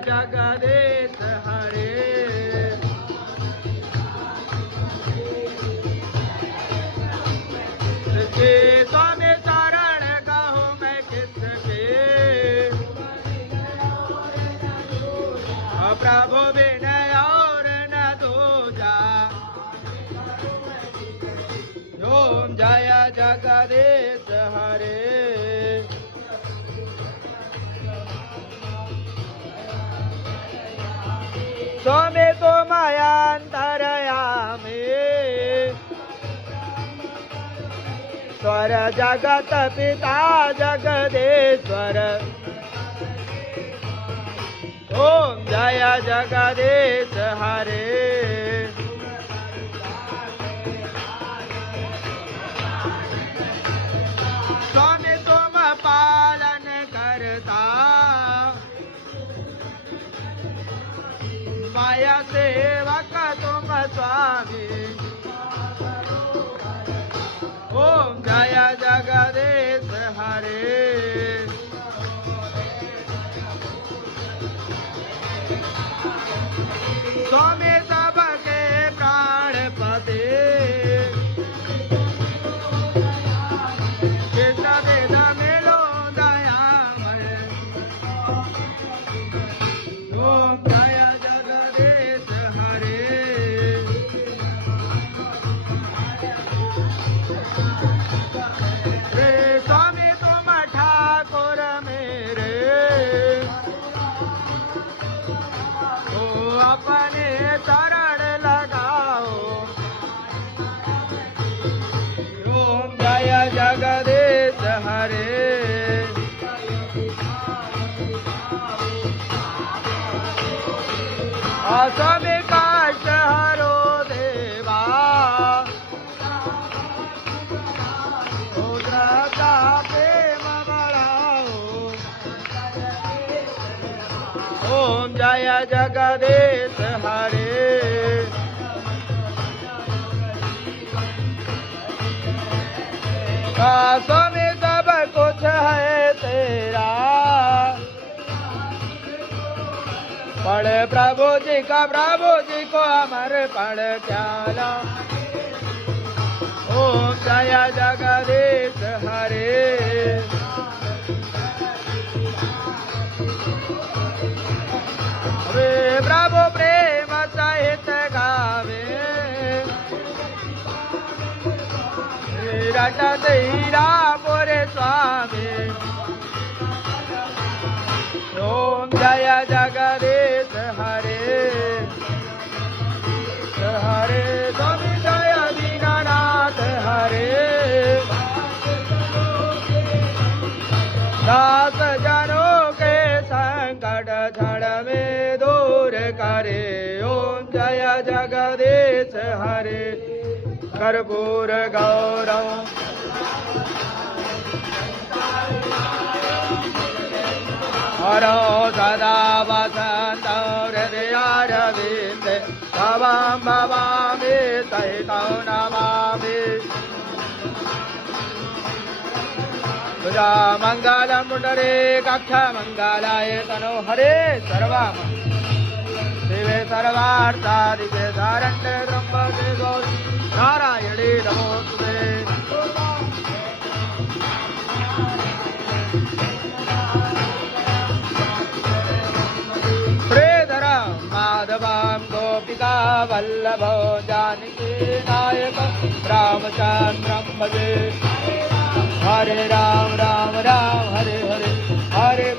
जगदीश हरे। किसके स्वामी शरण कहूँ मैं किसके, प्रभु विनय और न दूजा। ओम जय जगदीश हरे। स्वामी तो मायांतरयामी, स्वर जगत पिता जगदीश्वर। ओम जय जगदीश हरे। स्वामी तुम पालन करता, माया सेवक तुम स्वामी। ओम जय जगदीश हरे। स्वामी सबके प्राणपति, कृष्ण वेद मिलो दयामय। ओम जय जगदीश हरे। रे स्वामी तुम ठाकुर मेरे, ओ अपने शरण लगाओ। ओम जय जगदीश हरे। स्वामी काष्ट हरो देवा, ओ श्रद्धा प्रेम बढ़ाओ। ओम जय जगदीश हरे। स्वामी सब कुछ है तेरा, पढ़ प्रभु जी का प्रभु जी को अमर पढ़ क्या। ओम जय जगदीश हरे। वे प्रभु प्रेम सहित गावे, रटत हीरा पुरे स्वामी। ओम जय जगदीश हरे। हरे स्वामी जय दीनानाथ हरे। दास जनों के संकट क्षण में दूर करे। ओम जय जगदीश हरे। कर्पूर गौरव हरो सदा वसन्तो हृदयारविन्दे, भवं भवामि सहितो नमामि। तुझा मङ्गलं पुण्डरे कक्ष मङ्गलाय तनो हरे सर्वं शिवे सर्वार्थादिके सारण्ये त्र्यम्बके गौरी नारायणे नमोस्तुते। माधवं गोपिका वल्लभो जानकी नायक रामचन्द्रं भजे। हरे राम राम राम हरे हरे, हरे